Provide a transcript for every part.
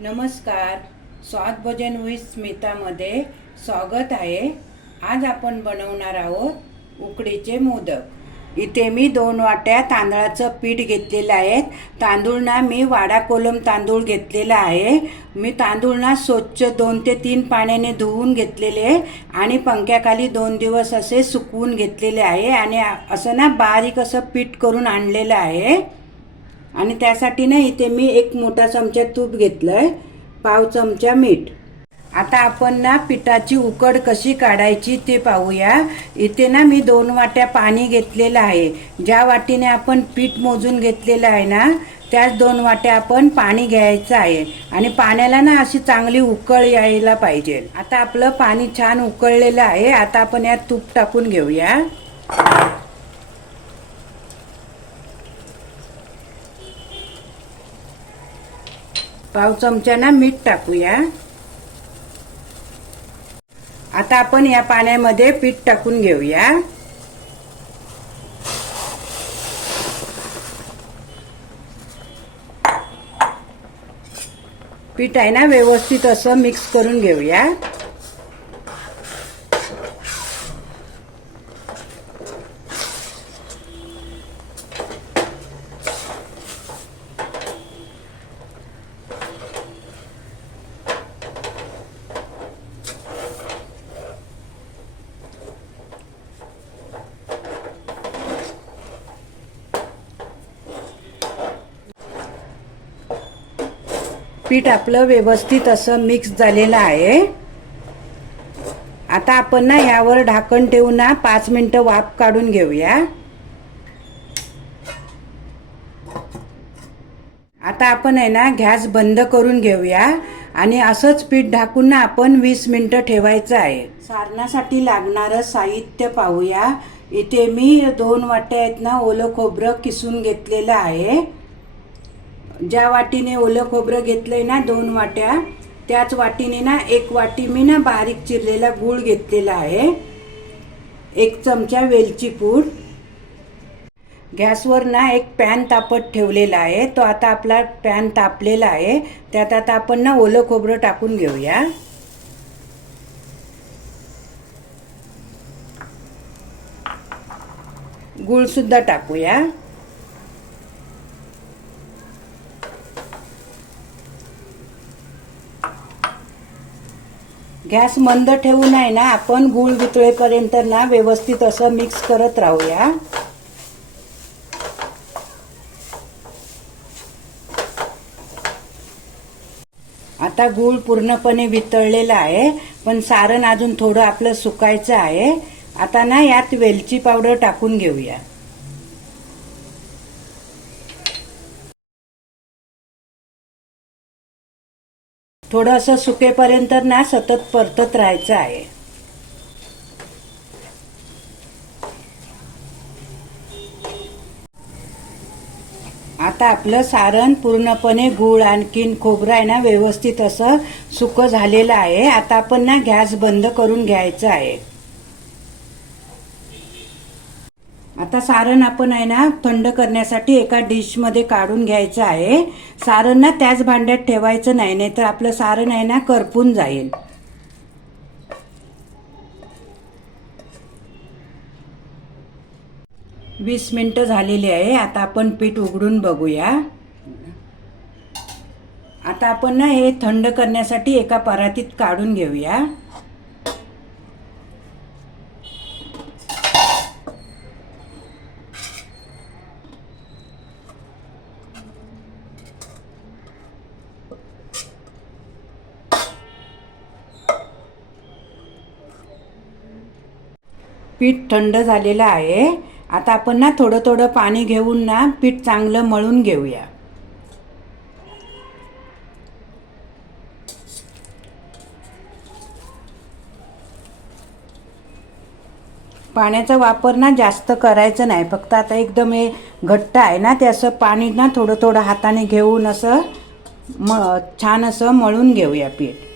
नमस्कार. स्वाद भोजन विथ स्मितामध्ये स्वागत आहे. आज आपण बनवणार आहोत उकडीचे मोदक. इथे मी दोन वाट्या तांदळाचं पीठ घेतलेलं आहे. तांदूळ ना मी वाडा कोलम तांदूळ घेतलेला आहे. मी तांदूळ ना स्वच्छ दोन ते तीन पाण्याने धुवून घेतलेले आणि पंख्याखाली दोन दिवस असे सुकवून घेतलेले आहे आणि असं ना बारीक असं पीठ करून आणलेलं आहे. आणि त्यासाठी ना इथे मी एक मोठा चमचा तूप घेतलंय पाव चमचा मीठ. आता आपण ना पिठाची उकड कशी काढायची ते पाहूया. इथे ना मी दोन वाट्या पाणी घेतलेलं आहे. ज्या वाटीने आपण पीठ मोजून घेतलेलं आहे ना त्याच दोन वाट्या आपण पाणी घ्यायचं आहे. आणि पाण्याला ना अशी चांगली उकळ यायला पाहिजे. आता आपलं पाणी छान उकळलेलं आहे. आता आपण यात तूप टाकून घेऊया. पाव चमचा ना मीठ टाकूया. आता आपण या पाण्यामध्ये पीठ टाकून घेऊया. पीठ आहे ना व्यवस्थित असं मिक्स करून घेऊया. पीठ आपलं व्यवस्थित असं मिक्स झालेलं आहे. आता आपण ना यावर ढाकण ठेवून ना पाच मिनटं वाफ काढून घेऊया. आता आपण आहे ना गॅस बंद करून घेऊया आणि असंच पीठ ढाकून ना आपण वीस मिनटं ठेवायचं आहे. सारणासाठी लागणारं साहित्य पाहूया. इथे मी दोन वाट्या आहेत ना ओलं खोबरं किसून घेतलेलं आहे. ज्या वाटीने ओलं खोबरं घेतलंय ना दोन वाट्या त्याच वाटीने ना एक वाटी मी ना बारीक चिरलेला गूळ घेतलेला आहे. एक चमचा वेलची पूड. गॅसवर ना एक पॅन तापत ठेवलेला आहे. तो आता आपला पॅन तापलेला आहे. त्यात आता आपण ना ओलं खोबरं टाकून घेऊया. गुळसुद्धा टाकूया. गॅस मंद ठेवून आहे ना आपण गूळ वितळेपर्यंत ना व्यवस्थित असं मिक्स करत राहूया. आता गूळ पूर्णपणे वितळलेला आहे पण सारण अजून थोडं आपलं सुकायचं आहे. आता ना यात वेलची पावडर टाकून घेऊया. थोडं सुकेपर्यंत ना सतत परतत राहायचं आहे. आता आपलं सारण पूर्णपणे गूळ आणखीन खोबरं आहे ना व्यवस्थित असं सुकं झालेलं आहे. आता आपण ना गॅस बंद करून घ्यायचं आहे. आता सारण आपण आहे ना थंड करण्यासाठी एका डिशमध्ये काढून घ्यायचं आहे. सारण ना त्याच भांड्यात ठेवायचं नाही नाही तर आपलं सारण आहे ना करपून जाईल. वीस मिनिटं झालेली आहे. आता आपण पीठ उघडून बघूया. आता आपण ना हे थंड करण्यासाठी एका परातीत काढून घेऊया. पीठ थंड झालेलं आहे. आता आपण ना थोडं थोडं पाणी घेऊन ना पीठ चांगलं मळून घेऊया. पाण्याचा वापर ना जास्त करायचा नाही. फक्त आता एकदम हे घट्ट आहे ना ते असं पाणी ना थोडं थोडं हाताने घेऊन असं म छान असं मळून घेऊया पीठ.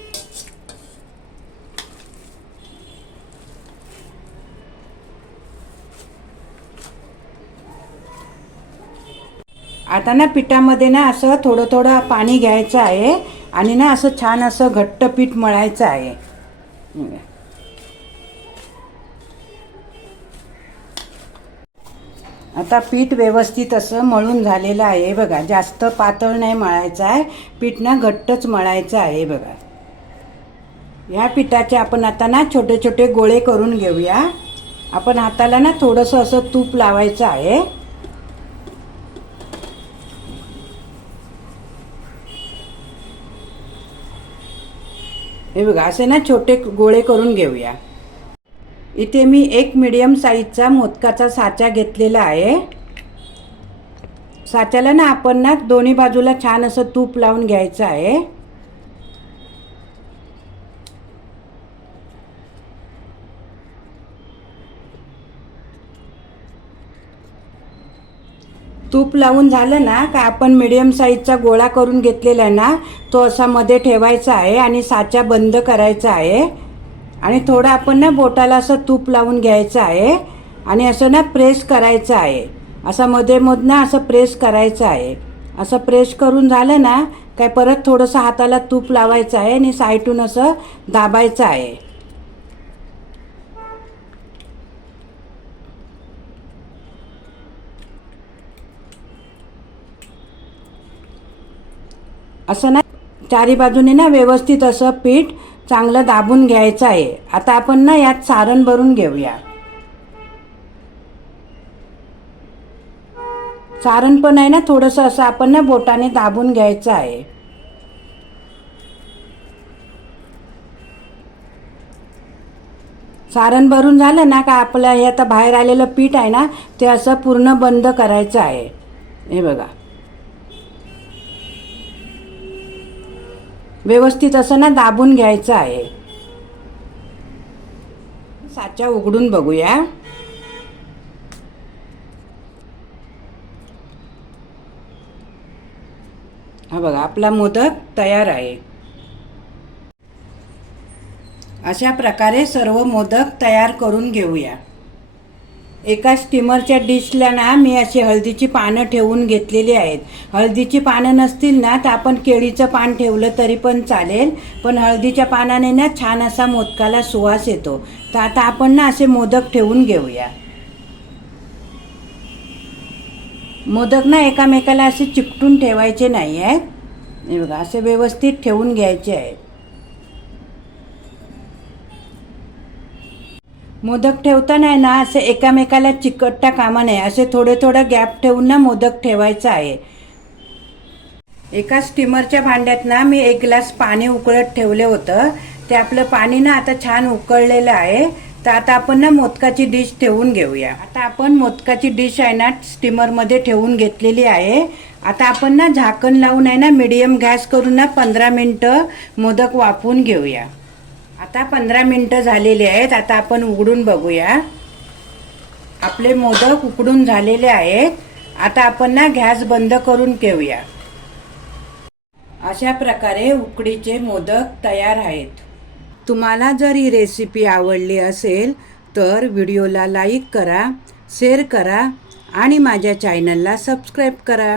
आता ना पिठामध्ये ना असं थोडं थोडं पाणी घ्यायचं आहे आणि ना असं छान असं घट्ट पीठ मळायचं आहे. आता पीठ व्यवस्थित असं मळून झालेलं आहे बघा. जास्त पातळ नाही मळायचं आहे. पीठ ना घट्टच मळायचं आहे बघा. ह्या पिठाचे आपण आता ना छोटे छोटे गोळे करून घेऊया. आपण हाताला ना थोडंसं असं तूप लावायचं आहे. हे बघा असे ना छोटे गोळे करून घेऊया. इथे मी एक मिडियम साईजचा मोदकाचा साचा घेतलेला आहे. साच्याला ना आपण ना दोन्ही बाजूला छान असं तूप लावून घ्यायचं आहे. तूप लावून झालं ना का आपण मिडियम साईजचा गोळा करून घेतलेला आहे ना तो असा मध्ये ठेवायचा आहे आणि साचा बंद करायचा आहे. आणि थोडं आपण ना बोटाला असं तूप लावून घ्यायचं आहे आणि असं ना प्रेस करायचं आहे. असं मध्ये मधनं असं प्रेस करायचं आहे. असं प्रेस करून झालं ना काय परत थोडंसं हाताला तूप लावायचं आहे आणि साईटून असं दाबायचं आहे. असं ना चारी बाजूने ना व्यवस्थित असं पीठ चांगलं दाबून घ्यायचं आहे. आता आपण ना यात सारण भरून घेऊया. सारण पण आहे ना थोडंसं असं आपण ना बोटाने दाबून घ्यायचं आहे. सारण भरून झालं ना का आपलं हे आता बाहेर आलेलं पीठ आहे ना ते असं पूर्ण बंद करायचं आहे. हे बघा. व्यवस्थित असं ना दाबून घ्यायचं आहे. साचा उघडून बघूया. हा बघा आपला मोदक तयार आहे. अशा प्रकारे सर्व मोदक तयार करून घेऊया. एका स्टीमरच्या डिशला ना मी अशी हळदीची पानं ठेवून घेतलेली आहेत. हळदीची पानं नसतील ना तर आपण केळीचं पान ठेवलं तरी पण चालेल. पण हळदीच्या पानाने ना छान असा मोदकाला सुवास येतो. तर आता आपण ना असे मोदक ठेवून घेऊया. मोदक ना एकामेकाला असे चिपटून ठेवायचे नाही आहेत बघा असे व्यवस्थित ठेवून घ्यायचे आहेत. मोदक ठेवताना आहे ना असे एकामेकाला चिकटता कामा नये. असे थोडे थोडं गॅप ठेवून ना मोदक ठेवायचं आहे. एका स्टीमरच्या भांड्यात ना मी एक ग्लास पाणी उकळत ठेवलं होतं. ते आपलं पाणी ना आता छान उकळलेलं आहे. तर आता आपण ना मोदकाची डिश ठेवून घेऊया. आता आपण मोदकाची डिश आहे ना स्टीमरमध्ये ठेवून घेतलेली आहे. आता आपण ना झाकण लावून आहे ना मिडियम गॅस करून ना पंधरा मिनटं मोदक वाफवून घेऊया. आता पंधरा मिनटं झालेली आहेत. आता आपण उघडून बघूया. आपले मोदक उकडून झालेले आहेत. आता आपण ना गॅस बंद करून घेऊया. अशा प्रकारे उकडीचे मोदक तयार आहेत. तुम्हाला जर ही रेसिपी आवडली असेल तर व्हिडिओला लाईक करा शेअर करा आणि माझ्या चॅनलला सबस्क्राईब करा.